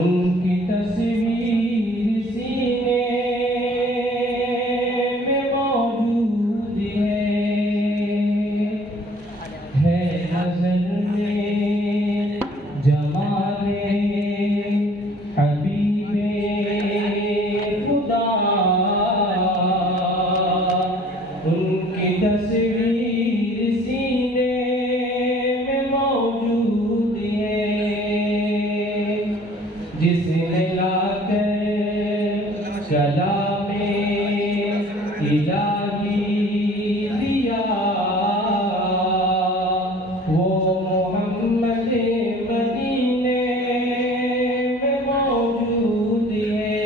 उनकी तस्वीर सीने में मौजूद है नज़र में जमाले हबीबे खुदा। उनकी तस्वीर सीने में मौजूद है, जिसने लाकर कलामे इलाही दिया, वो मोहम्मद मदीने में मौजूद है।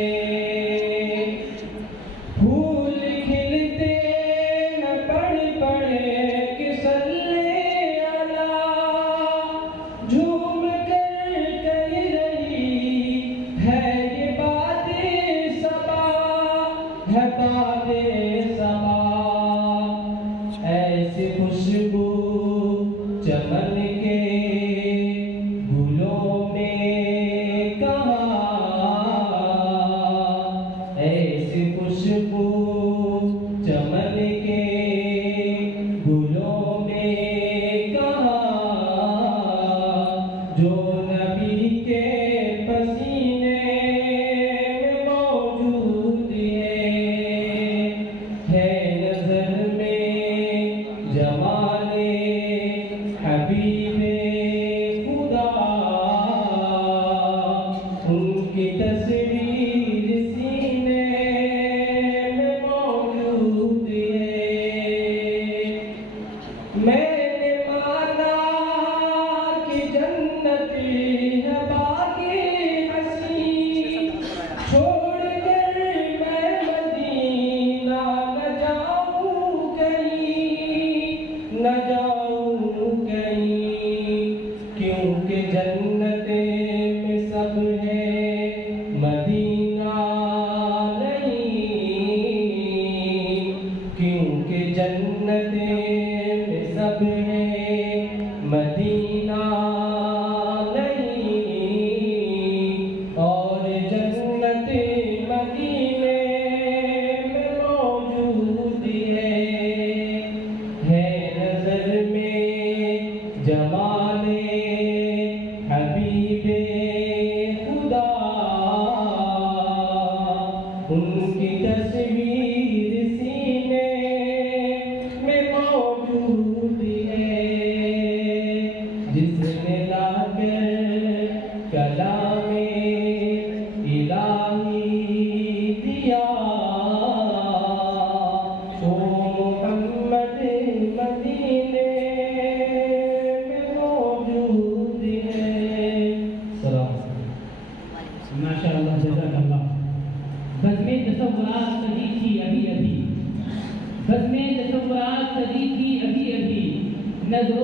फूल खिलते न पढ़ पढ़े कि सल्ले अला, झूम कर कह रही है ये बातें सबा, है बातें सबा। ऐसी खुशबू चमन के गुलों में कहाँ, ऐसी खुशबू चमन के गुलों में कहाँ, जो नबी के पसीने में मौजूद है नजर में जमाले हबीबे खुदा। उनकी तस्वीर सीने में मौजूद है। मैंने माना कि जन्नती है बाकी हसी, छोड़कर मैं मदीना न जाऊं कहीं, न जाऊं कहीं, क्योंकि जन्नते में सब है मदीना नहीं, क्योंकि जन्नते में सब है मदीना नहीं। और जन्नते मदीने में मौजूद है नजर में जमाले हबीबे खुदा। उनकी तस्वीर सीने में मौजूद है, जिसने लाकर कलामे इलाही दिया, ओ मोहम्मद मदीने में मौजूद है। सलाम। माशाअल्लाह, जज़ाकल्लाह। बज़्मे तसव्वुरात सजी थी अभी अभी, बज़्मे तसव्वुरात सजी थी अभी अभी, नज़रों